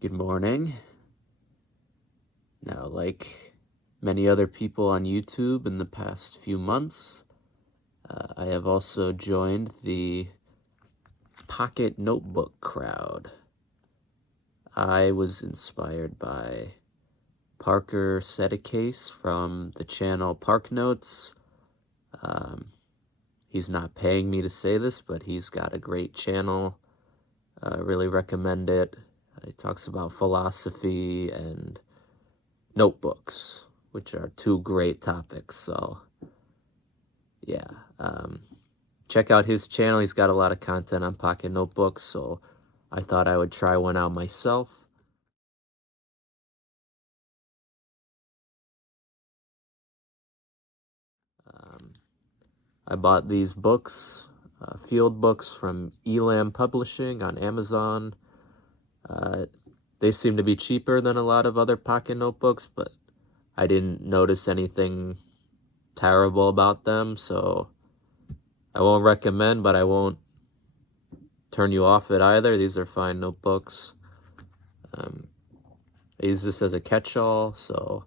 Good morning. Now, like many other people on YouTube in the past few months, I have also joined the pocket notebook crowd. I was inspired by Parker Sedicase from the channel Park Notes. He's not paying me to say this, but he's got a great channel. Really recommend it. He talks about philosophy and notebooks, which are two great topics. So yeah, check out his channel. He's got a lot of content on pocket notebooks, so I thought I would try one out myself. I bought these books, field books from Elam Publishing on Amazon. They seem to be cheaper than a lot of other pocket notebooks, but I didn't notice anything terrible about them, so I won't recommend, but I won't turn you off it either. These are fine notebooks. I use this as a catch-all, so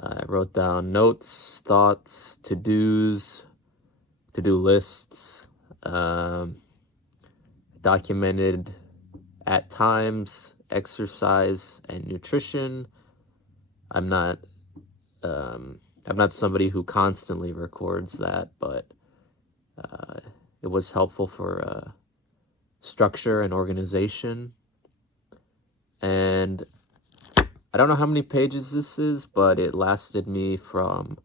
I wrote down notes, thoughts, to-dos, to-do lists, documented at times, exercise and nutrition. I'm not somebody who constantly records that, but it was helpful for structure and organization. And I don't know how many pages this is, but it lasted me from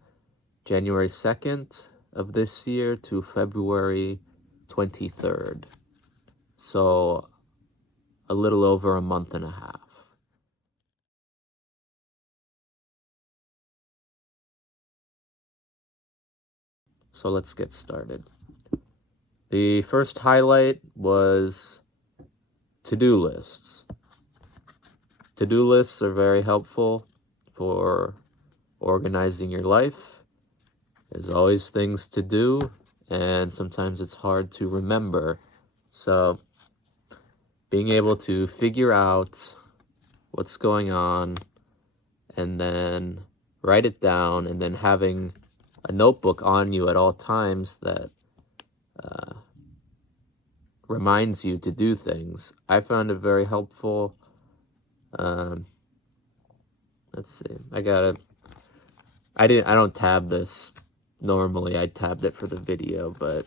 January 2nd of this year to February 23rd. So a little over a month and a half. So let's get started. The first highlight was to-do lists. To-do lists are very helpful for organizing your life. There's always things to do, and sometimes it's hard to remember. So being able to figure out what's going on and then write it down, and then having a notebook on you at all times that reminds you to do things. I found it very helpful. Let's see. I don't tab this normally. I tabbed it for the video, but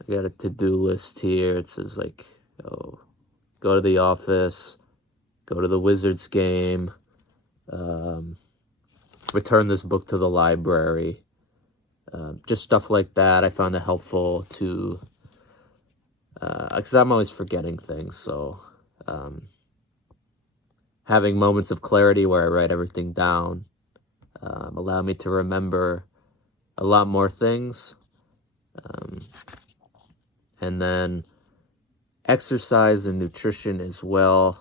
I got a to-do list here. It says like, oh, go to the office, go to the Wizards game, return this book to the library, just stuff like that. I found it helpful to, because I'm always forgetting things, so having moments of clarity where I write everything down allow me to remember a lot more things. And then exercise and nutrition as well.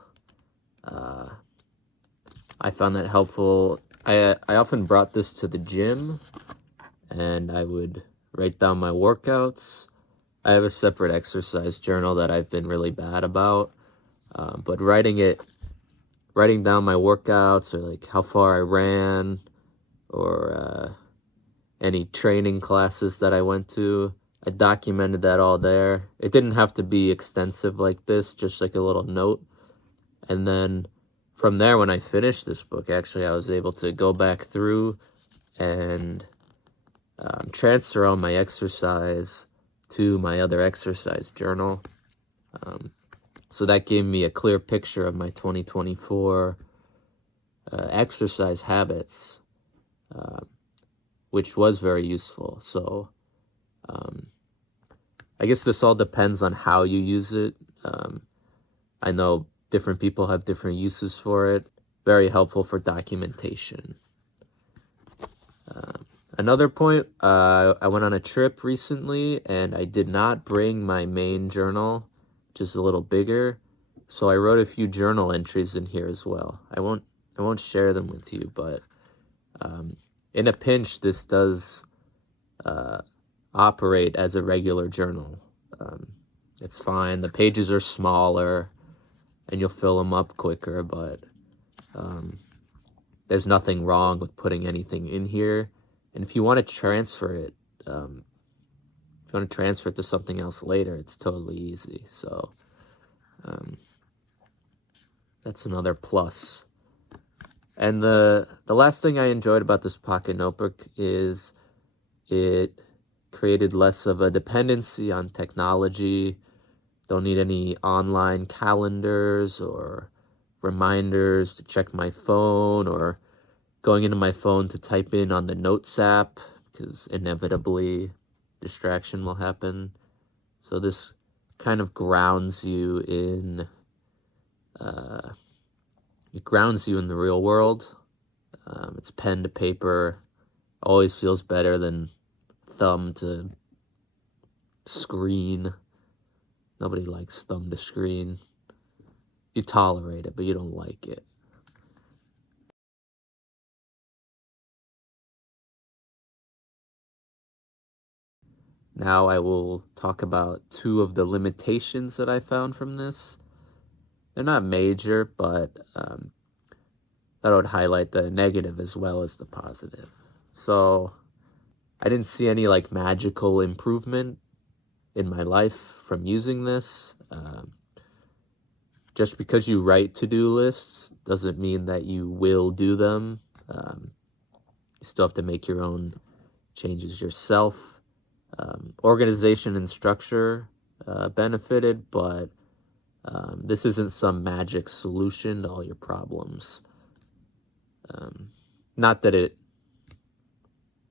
I found that helpful. I often brought this to the gym, and I would write down my workouts. I have a separate exercise journal that I've been really bad about, but writing down my workouts, or like how far I ran, or any training classes that I went to, I documented that all there. It didn't have to be extensive like this, just like a little note. And then from there, when I finished this book, actually, I was able to go back through and transfer all my exercise to my other exercise journal. So that gave me a clear picture of my 2024 exercise habits, which was very useful. So I guess this all depends on how you use it. I know different people have different uses for it. Very helpful for documentation. Another point, I went on a trip recently, and I did not bring my main journal, which is a little bigger. So I wrote a few journal entries in here as well. I won't share them with you, but in a pinch, this does operate as a regular journal. It's fine. The pages are smaller. and you'll fill them up quicker, but there's nothing wrong with putting anything in here. And if you want to transfer it, to something else later, it's totally easy. So that's another plus. And the last thing I enjoyed about this pocket notebook is it created less of a dependency on technology. Don't need any online calendars or reminders to check my phone, or going into my phone to type in on the Notes app, because inevitably distraction will happen. So this kind of grounds you in the real world. It's pen to paper, always feels better than thumb to screen. Nobody likes thumb to screen. You tolerate it, but you don't like it. Now I will talk about two of the limitations that I found from this. They're not major, but that would highlight the negative as well as the positive. So I didn't see any like magical improvement in my life from using this. Just because you write to-do lists doesn't mean that you will do them. You still have to make your own changes yourself. Organization and structure benefited, but this isn't some magic solution to all your problems. Not that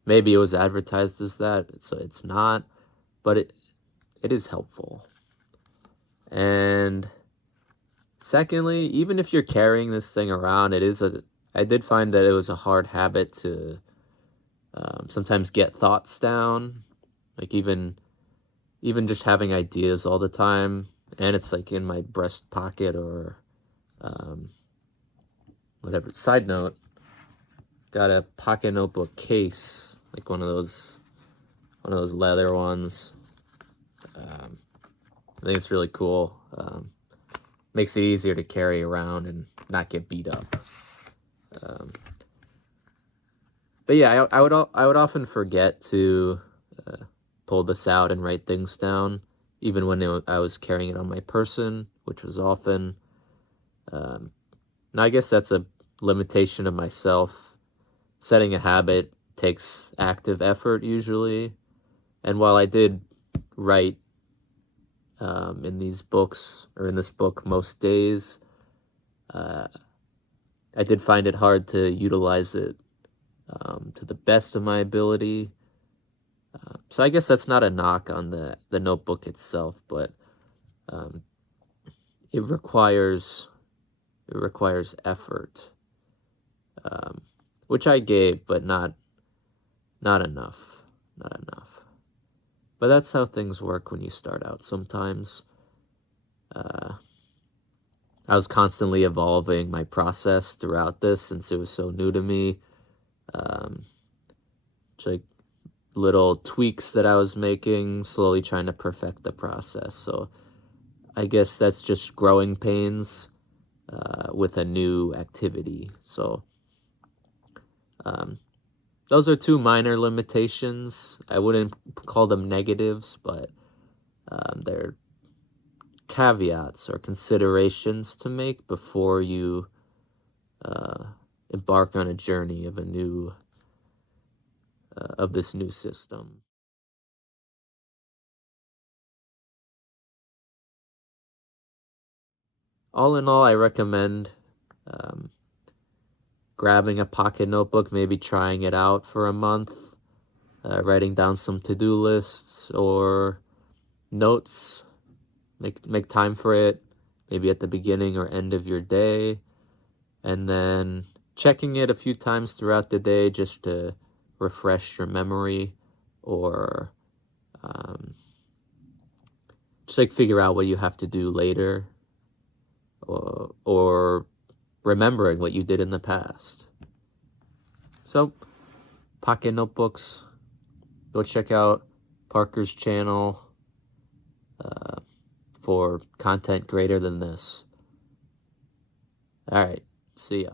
maybe it was advertised as that, so it's not, but it is helpful. And secondly, even if you're carrying this thing around, I did find that it was a hard habit to sometimes get thoughts down, like even just having ideas all the time, and it's like in my breast pocket or whatever. Side note, got a pocket notebook case, like one of those leather ones. I think it's really cool. Makes it easier to carry around and not get beat up. But yeah, I would often forget to pull this out and write things down, even when I was carrying it on my person, which was often. Now I guess that's a limitation of myself. Setting a habit takes active effort usually, and while I did write in these books, or in this book most days, I did find it hard to utilize it to the best of my ability. So I guess that's not a knock on the notebook itself, but it requires effort, which I gave, but not enough. But that's how things work when you start out. Sometimes I was constantly evolving my process throughout this, since it was so new to me. It's like little tweaks that I was making, slowly trying to perfect the process. So I guess that's just growing pains with a new activity. So those are two minor limitations. I wouldn't call them negatives, but they're caveats or considerations to make before you embark on a journey of this new system. All in all, I recommend grabbing a pocket notebook, maybe trying it out for a month, writing down some to-do lists or notes. Make time for it, maybe at the beginning or end of your day, and then checking it a few times throughout the day just to refresh your memory, or just like figure out what you have to do later, or remembering what you did in the past. So, pocket notebooks, go check out Parker's channel for content greater than this. All right. See ya.